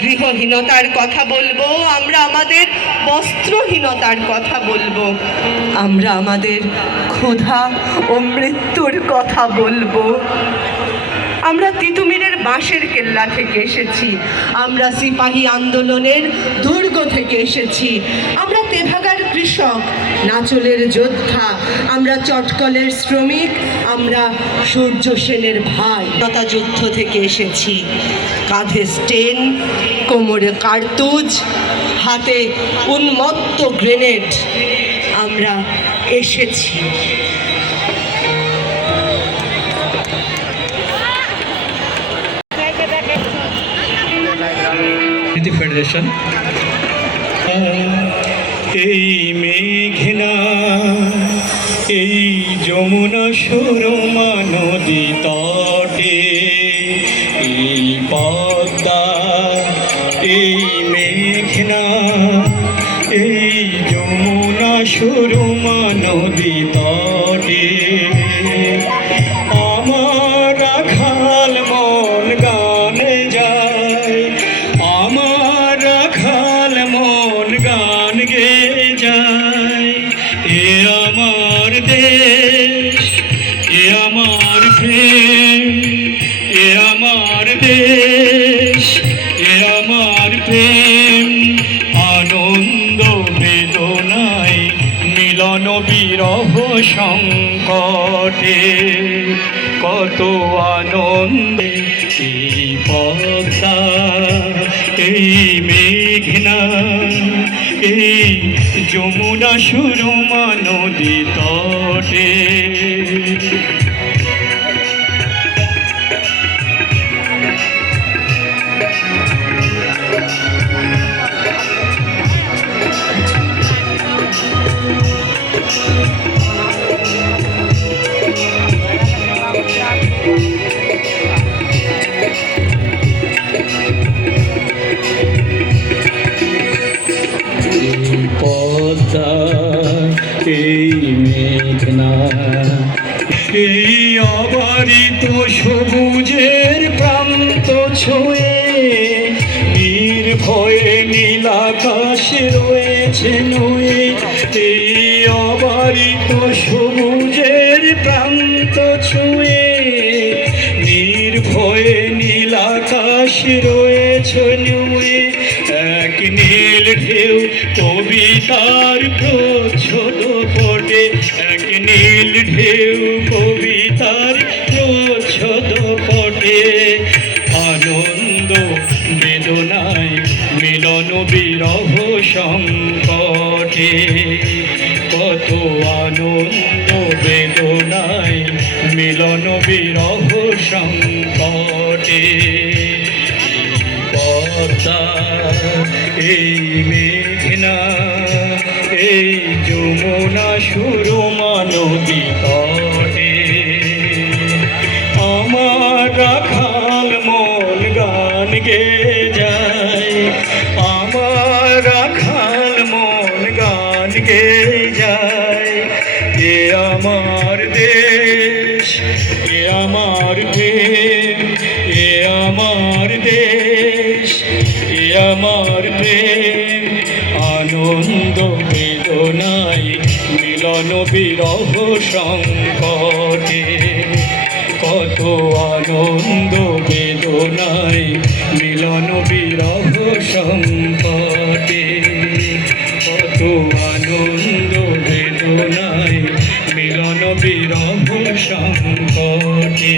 গৃহহীনতার কথা বলবো, আমরা আমাদের বস্ত্রহীনতার কথা বলবো, আমরা আমাদের ক্ষুধা ও মৃত্যুর কথা বলবো। আমরা তিতুমিরের বাঁশের কেল্লা থেকে এসেছি, আমরা সিপাহী আন্দোলনের দুর্গ থেকে এসেছি, আমরা তেভাগার কৃষক, নাচলের যোদ্ধা, আমরা চটকলের শ্রমিক, আমরা সূর্য সেনের ভাই। যুদ্ধ থেকে এসেছি, কাঁধে স্টেন, কোমরে কার্তুজ, হাতে উন্মত্ত গ্রেনেড, আমরা এসেছি। ফেডারেশন এই মেঘনা, এই যমুনা সুরমা নদী তটে, এই পদ্মা, এই মেঘনা, এই যমুনা সুরমা নদী তটে, আমার রাখাল মন গানে যায়, আমার রাখাল মন গান গে যায়। এ আমার দেশ, এ আমার প্রেম, এ আমার দেশ, এ আমার প্রেম, আনন্দ বেদনায় মিলন বিরহ সংকটে, কত আনন্দে এই পদ্মা, এই মেঘনা, এই যমুনা সুরমা নদী তটে। পদ্মা, এই মেঘনা, এই অবারিত সবুজের প্রান্ত ছুঁয়ে নির্ভয়ে নীলাকাশ রয়েছে নুয়ে, এই অবারিত সবুজের প্রান্ত ছুঁয়ে নির্ভয়ে নীলাকাশ রয়েছে নুয়ে, এক নীল ঢেউ কবিতার প্রচ্ছদ পটে, এক নীল ঢেউ কবিতার প্রচ্ছদ পটে, আনন্দ বেদনায় মিলন বিরহ সংকটে, কত আনন্দ বেদনায় মিলন বিরহ সংকটে। পদ্মা, এই মেঘনা, এই যমুনা সুরমা নদী তটে, আমার রাখাল মন গান গে যায়, আমার রাখাল মন গান গে যায়। এ আমার দেশ, এ আমার প্রেম, এ আমার দেশ, এ আমার প্রেম, আনন্দ বেদনায় মিলন বিরহ সংকটে, কত আনন্দ বেদনায় মিলন বিরহ সংকটে, কত আনন্দ বেদনায় মিলন বিরহ সংকটে।